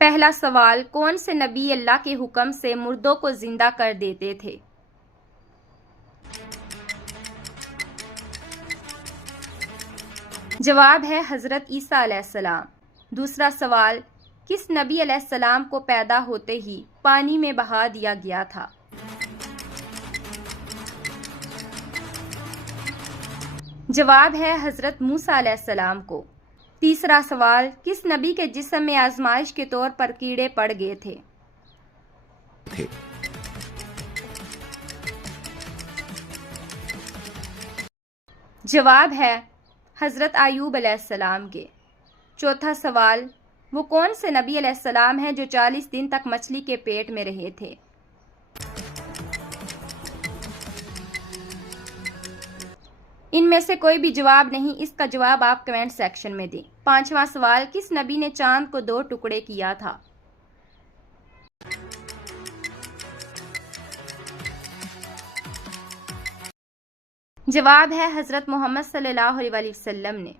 پہلا سوال، کون سے نبی اللہ کے حکم سے مردوں کو زندہ کر دیتے تھے؟ جواب ہے حضرت عیسیٰ علیہ السلام۔ دوسرا سوال، کس نبی علیہ السلام کو پیدا ہوتے ہی پانی میں بہا دیا گیا تھا؟ جواب ہے حضرت موسیٰ علیہ السلام کو۔ تیسرا سوال، کس نبی کے جسم میں آزمائش کے طور پر کیڑے پڑ گئے تھے؟ جواب ہے حضرت ایوب علیہ السلام کے۔ چوتھا سوال، وہ کون سے نبی علیہ السلام ہیں جو 40 دن تک مچھلی کے پیٹ میں رہے تھے؟ ان میں سے کوئی بھی جواب نہیں، اس کا جواب آپ کمنٹ سیکشن میں دیں۔ پانچواں سوال، کس نبی نے چاند کو 2 ٹکڑے کیا تھا؟ جواب ہے حضرت محمد صلی اللہ علیہ وسلم نے۔